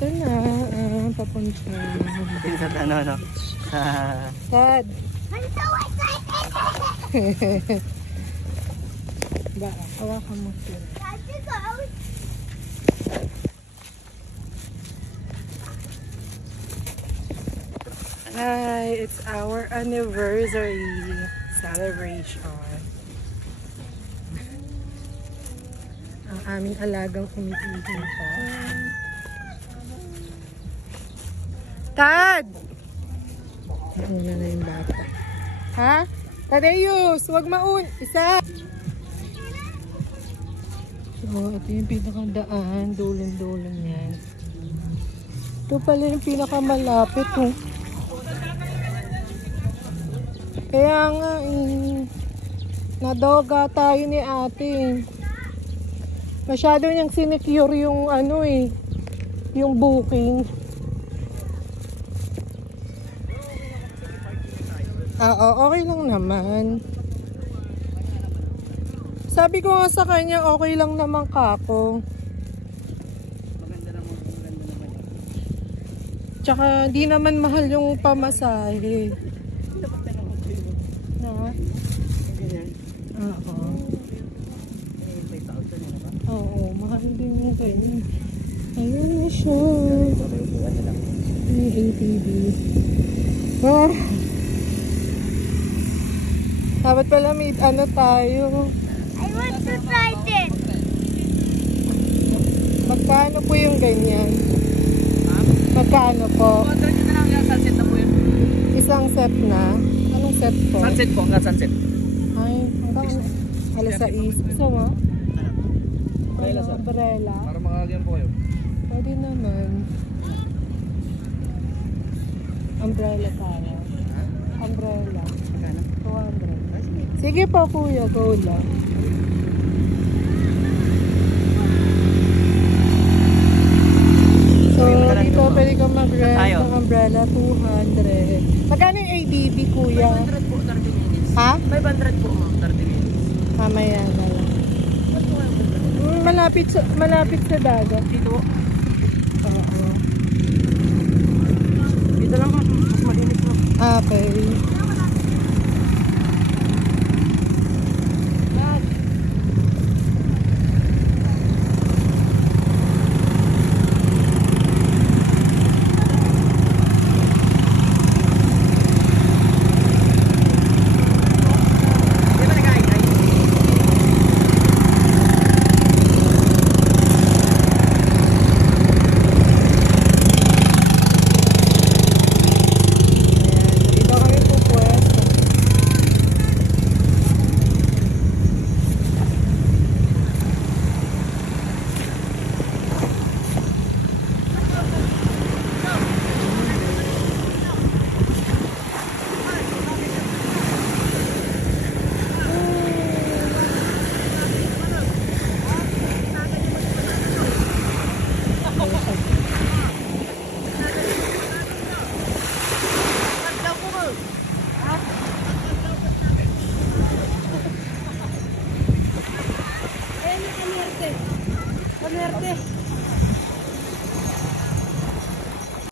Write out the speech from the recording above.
Ito na, papunta. Sa ano, no? Sad. I'm so excited! Ba, hawakan mo siya. Hi, it's our anniversary celebration. Ang aming alagang kumikihin siya. Tad! Nauna na yung bata. Ha? Tadeus! Huwag maun! Isa! So, ito yung pinakadaan. Dulong-dulong yan. Ito pala yung pinakamalapit. Oh. Kaya nga, nadoga tayo ni ate. Masyado niyang sinecure yung ano yung booking. Oo, okay lang naman. Sabi ko nga sa kanya, okay lang naman kako. Maganda naman. Tsaka di naman mahal yung pamasahe. Na? Oo. Oo, mahal din yung ganyan. Ayun na siya. May ATV. Ah! Dapat pala may ano tayo. I want to try this. Magkano po yung ganyan? Magkano po? Sunset na po yun. Isang set na? Anong set po? Sunset po, hanggang sunset. Ay, hanggang alas 6. Gusto mo? Umbrella, sir. Umbrella. Para makakagyan po kayo. Pwede naman. Umbrella tayo. Umbrella. 200. Sige po kuya, go lang. So, dito pwede kang mag-rent ng umbrella, 200. Magkano yung ADB kuya? 500 po, 30 minutes. Ha? 500 po, 30 minutes. Mamaya na lang. Malapit sa dagat. Dito. Oo. Dito lang po, mas malinis po. Okay.